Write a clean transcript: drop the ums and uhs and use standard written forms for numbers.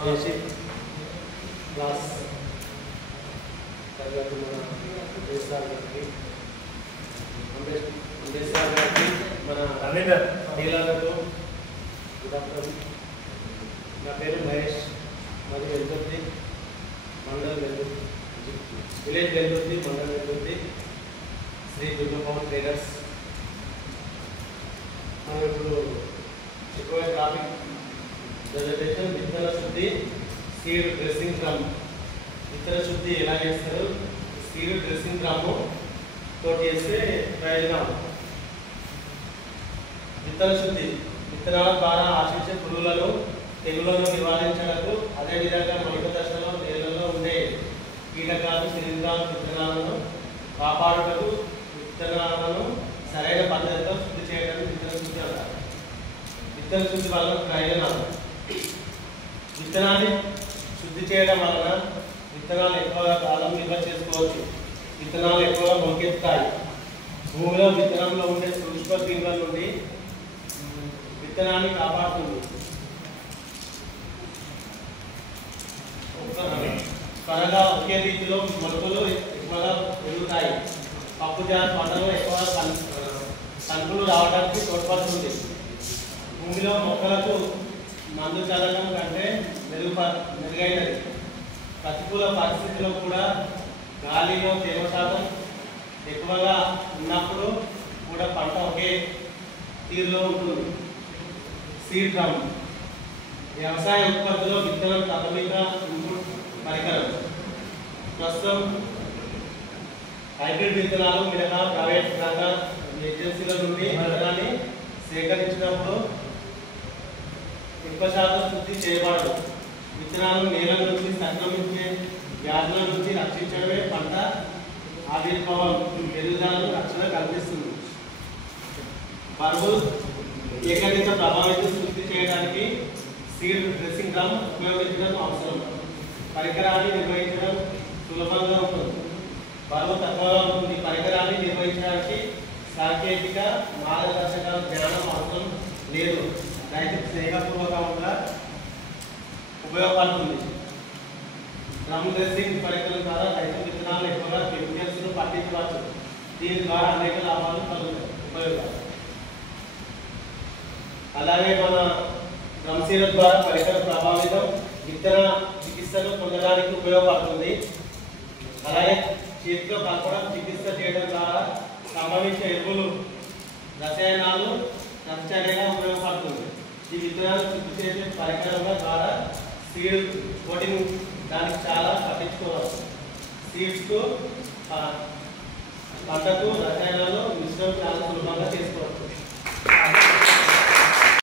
Basic class తరగతి మన అంబేద్కర్ గారికి మన రవీందర్ డీలర్లకు గుడ్ ఆఫ్టర్నూన్. నా పేరు మహేష్, మాది వెల్దుర్తి మండల్ వెల్దుర్తి, విలేజ్ వెల్దుర్తి మండల్ వెల్దుర్తి, శ్రీ దుర్గపవన్ ట్రేడర్స్. మనం ఇప్పుడు ఎక్కువ టాపిక్ ప్రెజెంటేషన్ విత్తన శుద్ధి, సీడ్ డ్రెస్సింగ్ డ్రమ్. విత్తన శుద్ధి ఎలా చేస్తారు, సీడ్ డ్రెస్సింగ్ డ్రమ్ తోటి చేస్తే ప్రయోజనం. విత్తన శుద్ధి విత్తనాల ద్వారా ఆశించే పురుగులను తెగులను నివారించడానికి, అదేవిధంగా మొలక దశలో నేలలో ఉండే కీటకాలు శిలీంధ్రాలు విత్తనాలను కాపాడుటకు విత్తనాలను సరైన పద్ధతిలో శుద్ధి చేయడానికి విత్తన శుద్ధి అంటారు. విత్తన శుద్ధి వలన ప్రయోజనాలు: విత్తనాన్ని శుద్ధి చేయడం వలన విత్తనాలు ఎక్కువగా కాలం నిల్వ చేసుకోవచ్చు. విత్తనాలు ఎక్కువగా మొలకెత్తుతాయి. భూమిలో విత్తనంలో ఉండే సూక్ష్మ క్రిముల నుండి విత్తనాన్ని కాపాడుతుంది. త్వరగా ఒకే రీతిలో మొలకలు ఎక్కువగా పెరుగుతాయి. పప్పు జాతి పంటలు ఎక్కువగా కలుపులు రావడానికి తోడ్పడుతుంది. భూమిలో మొక్కలకు మందు చల్లడం కంటే మెరుగైనది. ప్రతికూల పరిస్థితిలో కూడా గాలిలో తేమ శాతం ఎక్కువగా ఉన్నప్పుడు కూడా పంట ఒకే తీరులో ఉంటుంది. సీడ్ డ్రమ్ వ్యవసాయ ఉత్పత్తిలో విత్తనం ప్రాథమిక ఇన్పుట్ పరికరం. ప్రస్తుతం హైబ్రిడ్ విత్తనాలు మినహా ప్రైవేట్ రంగ ఏజెన్సీల నుండి విత్తనాన్ని సేకరించినప్పుడు ఎక్కువ శాతం శుద్ధి చేయబడదు. విత్తనాలు నేల నుంచి సంక్రమించే వ్యాధుల నుంచి రక్షించడమే పంట ఆవిర్భావం పెరుగుదలకు రక్షణ కల్పిస్తుంది. బరువు ఏకరీత ప్రభావితం శుద్ధి చేయడానికి సీడ్ డ్రెస్సింగ్ డ్రమ్ ఉపయోగించడం అవసరం. పరికరాన్ని నిర్వహించడం సులభంగా ఉంటుంది, బరువు తక్కువగా ఉంటుంది. పరికరాన్ని నిర్వహించడానికి సాంకేతిక మార్గదర్శక జ్ఞానం అవసరం లేదు. రైతుకు స్నేహపూర్వకంగా ఉపయోగపడుతుంది. డ్రమ్ డ్రెస్సింగ్ పరికరం ద్వారా రైతు విత్తనాలు ఎక్కువగా కెమికల్స్ను పట్టించవచ్చు. దీని ద్వారా అనేక లాభాలు కలుగుతాయి. ఉపయోగాలు అలాగే మన డ్రమ్ సీడ్ ద్వారా పరికరం ప్రభావితం విత్తన చికిత్సను పొందడానికి ఉపయోగపడుతుంది. అలాగే చేతిలో కలపడం చికిత్స చేయడం ద్వారా సంభవించే ఎరువులు రసాయనాలు నష్టంగా ఉపయోగపడుతుంది. ఈ విత్తనాలు శుద్ధి చేసే పరికరంగా ద్వారా సీడ్ కోటింగ్ దానికి చాలా పట్టించుకోవచ్చు. సీడ్స్కు పంటకు రసాయనాలు మిశ్రమం చాలా